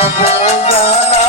বলে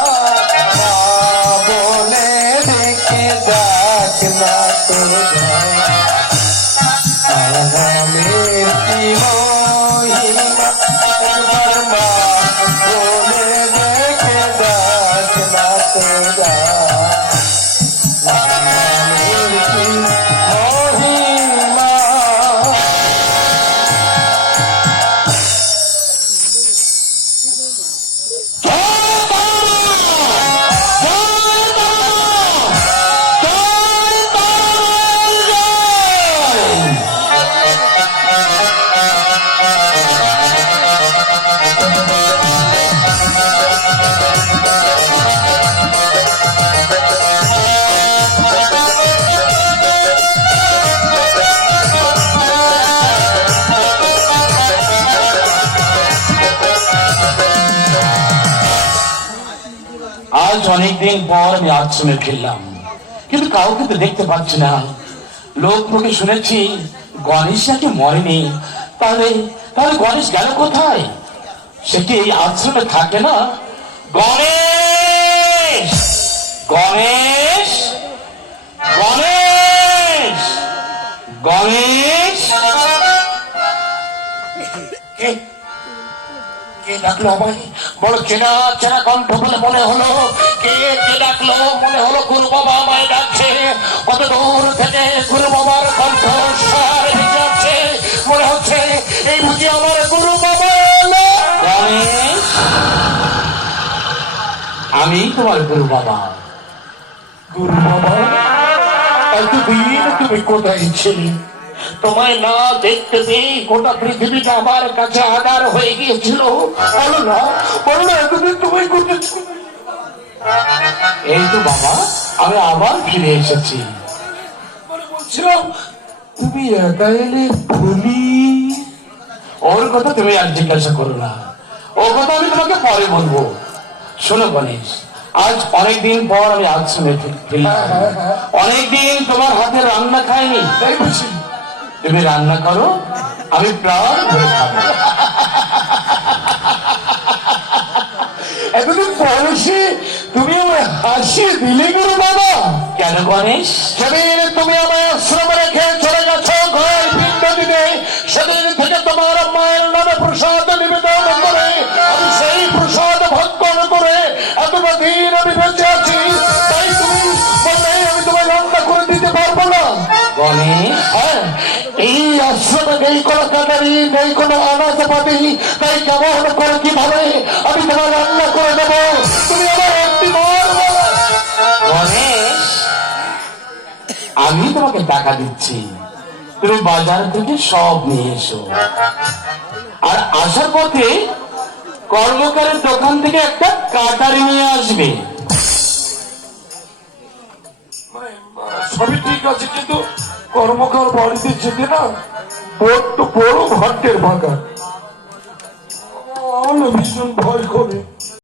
আজ অনেকদিন পর আমি আশ্রমে ফিরলাম। কিন্তু কাউকে তো দেখতে পাচ্ছি না। লোক মুখে শুনেছি গণেশ নাকি মরেনি? তাহলে তাহলে গণেশ গেল কোথায়? সে কি এই আশ্রমে থাকে না? গণেশ! গণেশ! গণেশ! গণেশ! ডাকলো আমায়। বড় চেনা চেনা কণ্ঠ বলে মনে হলো। কে কে ডাকলো? মনে হলো গুরু বাবা আমায় ডাকছে। কত দূর থেকে গুরু বাবার কণ্ঠ ভেসে মনে হচ্ছে এই বুঝি আমার গুরু বাবা আমি তোমার গুরু বাবা। গুরু বাবা এতদিন তুমি কোথায় ছিলে? তোমায় না দেখতে পেয়ে গোটা পৃথিবীটা আমার কাছে আধার হয়ে গিয়েছিল। বলো না বলো না এতদিন তুমি কোথায় ছিলে? এই তো বাবা আমি আবার ফিরে এসেছি। বলছিলাম তুমি একা এলে ভুলি। ওর কথা তুমি আর জিজ্ঞাসা করো না। ও কথা আমি তোমাকে পরে বলব। শোনো গণেশ আজ অনেকদিন পর আমি আশ্রমে ফি- ফিরলাম অনেকদিন তোমার হাতে রান্না খাইনি। তাই বুঝি তুমি রান্না করো আমি প্রাণ ভরে খাব। তুমি আমার হাসি দিলে গুরু বাবা? কেন গণেশ? সেদিন তুমি আশ্রমে রেখে চলে গেছো ঘর পিণ্ড সেদিন থেকে তোমার মায়ের নামে প্রসাদ নিবেদন করে আমি সেই প্রসাদ ভক্ষণ করে এতটা দিন আমি বেঁচে আছি। তাই তুমি বললে আমি তোমায় রান্না করে দিতে পারব না। গণেশ? এই আশ্রমে নেই কোনো কাটারি নেই কোনো আনাজপাতি তাই কেমন করে কীভাবে আমি তোমার রান্না করে দেবো? তুমি আমার একটি আমি তোমাকে টাকা দিচ্ছি। তুমি বাজার থেকে সব নিয়ে এসো। আর আসার পথে কর্মকারের দোকান থেকে একটা কাটারি নিয়ে আসবে। সবই ঠিক আছে কিন্তু কর্মকার বাড়িতে যেতে না বড্ড বড় ভাগ্যের ভাগা ভীষণ ভয় করে।